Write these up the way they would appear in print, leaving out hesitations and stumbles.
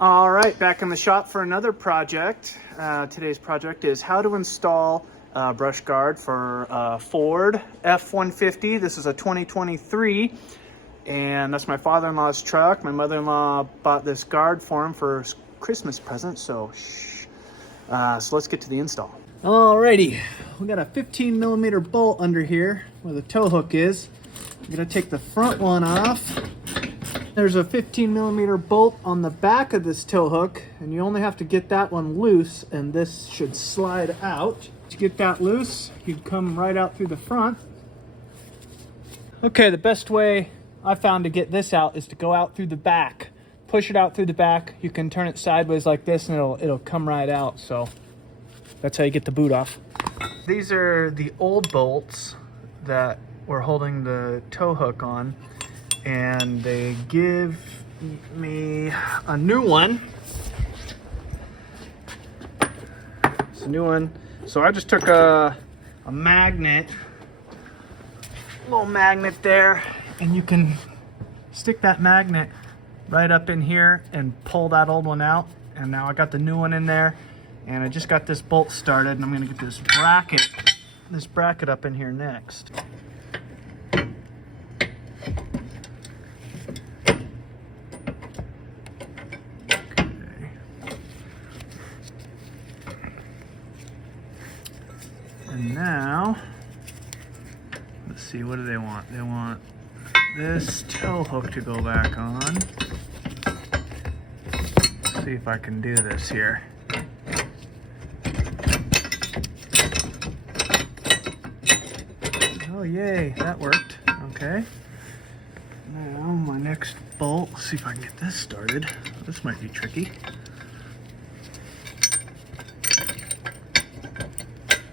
All right, back in the shop for another project. Today's project is how to install a brush guard for Ford F-150. This is a 2023, and that's my father-in-law's truck. My mother-in-law bought this guard for him for his Christmas present, so so let's get to the install. Alrighty, we got a 15mm bolt under here where the tow hook is. I'm gonna take the front one off. There's a 15mm bolt on the back of this tow hook, and you only have to get that one loose, and this should slide out. To get that loose, you'd come right out through the front. Okay, the best way I found to get this out is to go out through the back. Push it out through the back. You can turn it sideways like this, and it'll come right out. So that's how you get the boot off. These are the old bolts that we're holding the tow hook on, and they give me a new one. It's a new one. So I just took a magnet, a little magnet there, and you can stick that magnet right up in here and pull that old one out. And now I got the new one in there, and I just got this bolt started, and I'm gonna get this bracket up in here next. And now, let's see, what do they want? They want this tow hook to go back on. Let's see if I can do this here. Oh, yay, that worked. Okay. Now, my next bolt, let's see if I can get this started. This might be tricky.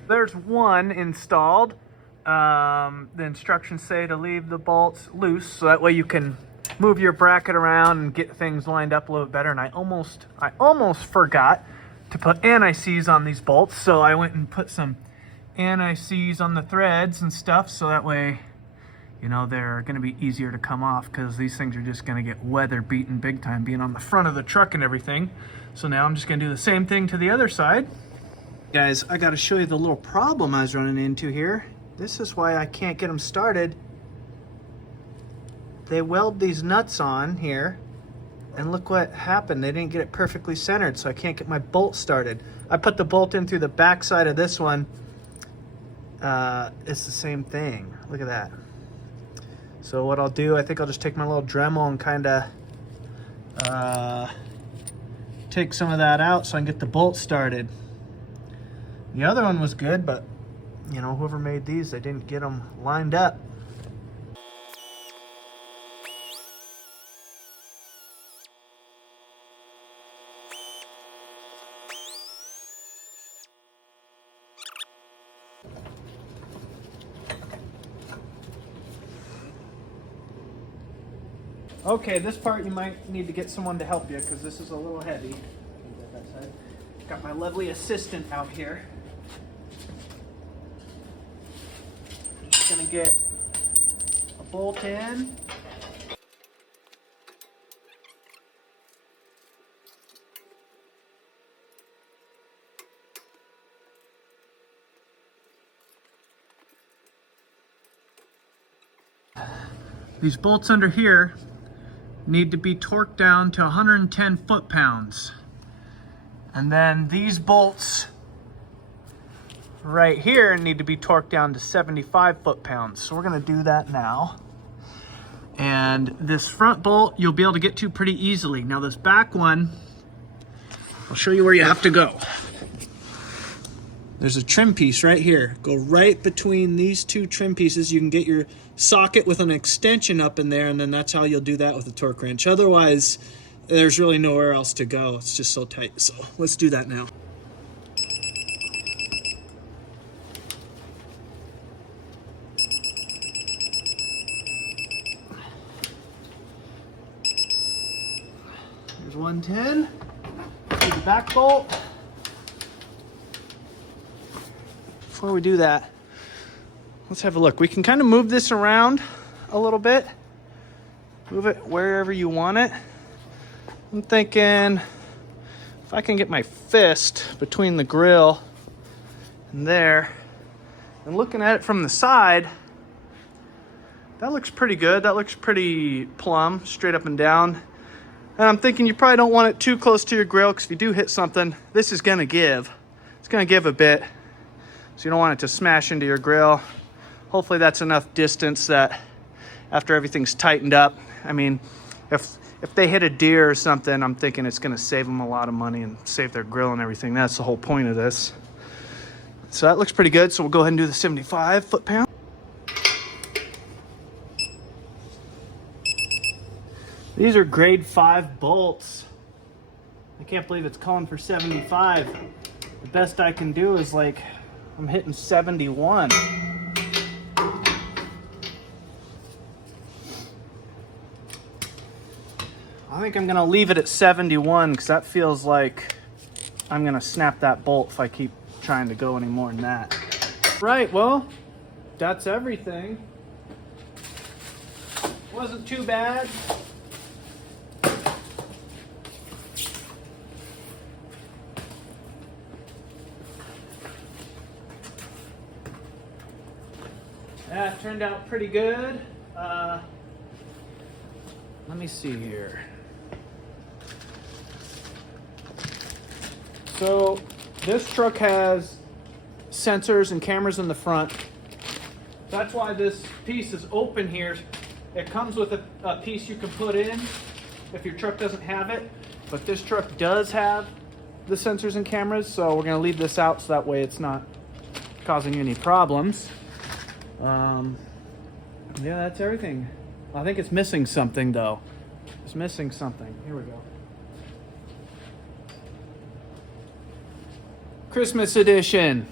There's one installed. The instructions say to leave the bolts loose, so that way you can move your bracket around and get things lined up a little bit better. And I almost forgot to put anti-seize on these bolts, so I went and put some anti-seize on the threads and stuff, so that way, you know, they're going to be easier to come off, because these things are just going to get weather beaten big time, being on the front of the truck and everything. So now I'm just going to do the same thing to the other side. Guys, I got to show you the little problem I was running into here. This is why I can't get them started. They weld these nuts on here, and look what happened. They didn't get it perfectly centered, so I can't get my bolt started. I put the bolt in through the back side of this one. It's the same thing. Look at that. So what I'll do, I think I'll just take my little Dremel and kind of take some of that out so I can get the bolt started. The other one was good, but you know, whoever made these, they didn't get them lined up. Okay, this part you might need to get someone to help you, because this is a little heavy. Got my lovely assistant out here. Just gonna get a bolt in. These bolts under here need to be torqued down to 110 foot-pounds. And then these bolts right here need to be torqued down to 75 foot-pounds. So we're gonna do that now. And this front bolt, you'll be able to get to pretty easily. Now this back one, I'll show you where you have to go. There's a trim piece right here. Go right between these two trim pieces. You can get your socket with an extension up in there, and then that's how you'll do that with a torque wrench. Otherwise, there's really nowhere else to go. It's just so tight. So let's do that now. There's 110. Do the back bolt. Before we do that, let's have a look. We can kind of move this around a little bit. Move it wherever you want it. I'm thinking if I can get my fist between the grill and there, and looking at it from the side, that looks pretty good. That looks pretty plumb, straight up and down. And I'm thinking you probably don't want it too close to your grill, because if you do hit something, this is gonna give. It's gonna give a bit. So you don't want it to smash into your grill. Hopefully that's enough distance that after everything's tightened up, I mean, if they hit a deer or something, I'm thinking it's gonna save them a lot of money and save their grill and everything. That's the whole point of this. So that looks pretty good. So we'll go ahead and do the 75 foot-pound. These are grade 5 bolts. I can't believe it's calling for 75. The best I can do is like, I'm hitting 71. I think I'm gonna leave it at 71, because that feels like I'm gonna snap that bolt if I keep trying to go any more than that. Right, well, that's everything. Wasn't too bad. Yeah, it turned out pretty good. Let me see here. So this truck has sensors and cameras in the front. That's why this piece is open here. It comes with a piece you can put in if your truck doesn't have it, but this truck does have the sensors and cameras, so we're gonna leave this out so that way it's not causing any problems. Yeah, that's everything. I think it's missing something though. It's missing something. Here we go. Christmas edition.